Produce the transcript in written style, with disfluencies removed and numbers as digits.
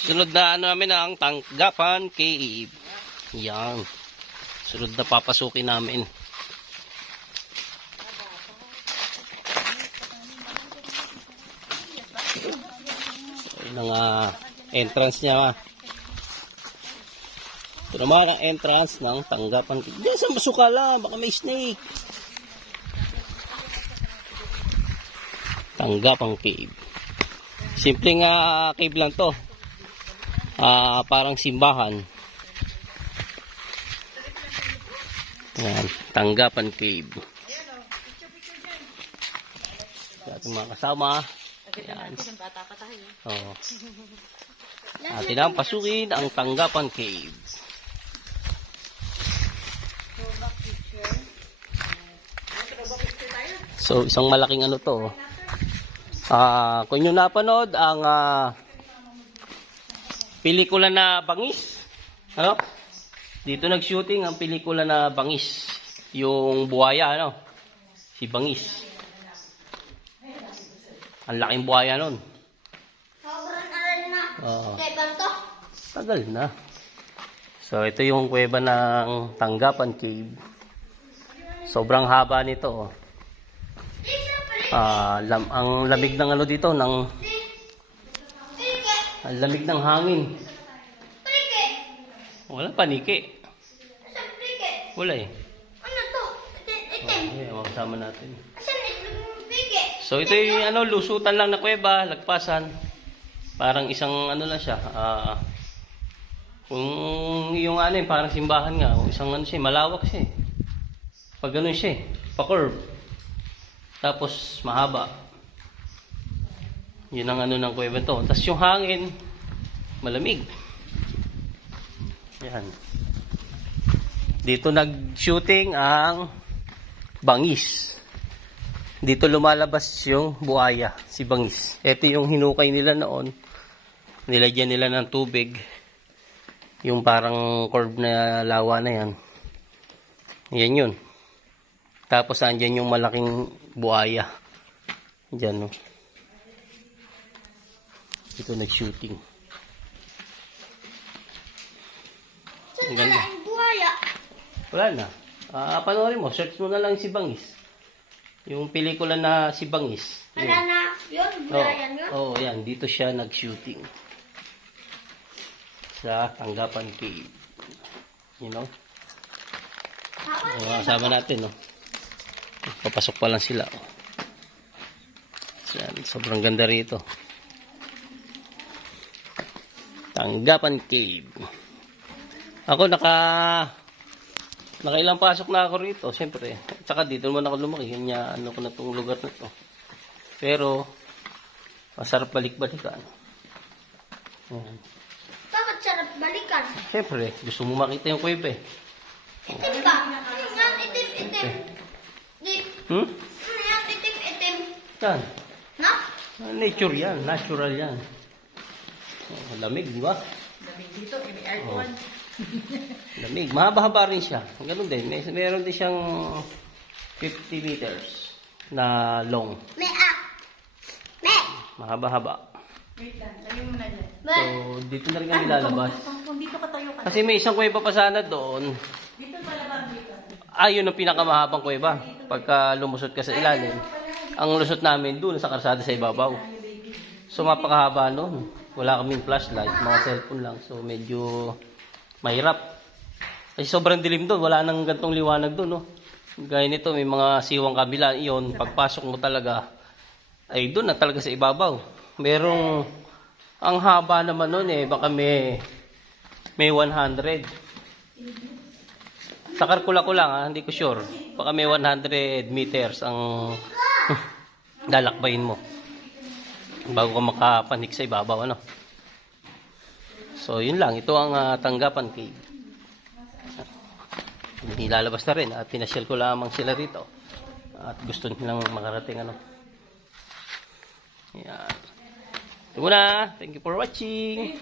Sunod na ano namin ang Tanggapan Cave. Yan. Sunod na papasukin namin. So, yun ang entrance niya. Ito naman ang entrance ng Tanggapan Cave. Diyan sa masuka lang. Baka may snake. Tanggapan Cave. Simpleng cave lang to. Parang simbahan. Ayan, Tanggapan Cave. Sa ating mga kasama. Ayan. Oh. Atin ang pasukin ang Tanggapan Cave. So, isang malaking ano to. Kung nyo napanood ang pelikula na Bangis, ano? Dito nag-shooting ang pelikula na Bangis, yung buhaya, ano? Si Bangis. Ang laking buhaya nun. Sobrang aral na. Tebang to. Tagal na. So, ito yung kuweba ng Tanggapan Cave. Sobrang haba nito, oh. Ang lamig ng ano dito, ang lamig ng hangin. Wala paniki. Wala eh. Ano to? Itim. Okay, makasama natin. Saan yung pigi? So ito yung ano, lusutan lang na kuweba, lagpasan. Parang isang ano lang siya. Kung yung ano, parang simbahan nga, o isang ano siya, malawak siya eh. Pag ganun siya eh, pa-curve. Tapos mahaba. Yun ang ano ng kuweba to. Tapos yung hangin, malamig. Yan. Dito nag-shooting ang Bangis. Dito lumalabas yung buhaya, si Bangis. Ito yung hinukay nila noon. Nilagyan nila ng tubig. Yung parang curve na lawa na yan. Yan yun. Tapos andyan yung malaking buhaya. Diyan, no. Dito nag-shooting. Saan na yung buhaya? Wala na. Panoorin mo. Search mo na lang si Bangis. Yung pelikula na si Bangis. Wala na. Yun, buhayan yun. Oo, yan. Dito siya nag-shooting. Sa Tanggapan Cave. You know? Kasama natin, no. Papasok pa lang sila. Sobrang ganda rito. Tanggapan Cave. Ako nakailang pasok na ako rito, siyempre. Tsaka dito naman ako lumaki. Kanya ano ko na itong lugar na to. Pero masarap balik-balikan. Bakit sarap balikan? Siyempre, gusto mo makita yung kuweba eh. Itim ka. Yan, itim. Hmm? Yan, itim. Yan. No? Nature yan. Natural yan. Lamig, di ba? Lamig dito, may aircon. Lamig. Mahaba-haba rin siya. Ganun din. Meron din siyang 50 meters na long. Me. Mahaba-haba. Wait lang, tayo mo na dyan. So, dito na rin kami lalabas. Kung dito ka tayo ka. Kasi may isang kuweba pa sana doon. Dito pala ba dito? Yun ang pinakamahabang kuweba. Pagka lumusot ka sa ilalim. Ang lusot namin doon sa karsada sa ibabaw. So, mapakahaba noon. Wala kaming flashlight. Mga cellphone lang. So, medyo mahirap. Kasi sobrang dilim doon. Wala nang gantong liwanag doon, no? Gaya nito, may mga siwang kabila. Iyon, pagpasok mo talaga, ay doon na talaga sa ibabaw. Merong, ang haba naman noon eh, baka may 100. Sa kalkula ko lang, hindi ko sure. Baka may 100 meters ang lalakbayin mo bago ka makapanik sa ibabaw, ano. So, yun lang. Ito ang Tanggapan Cave. Nilalabas na rin at pinasyal ko lamang sila rito. At gusto nilang makarating, ano. Yan. Ito muna. Thank you for watching.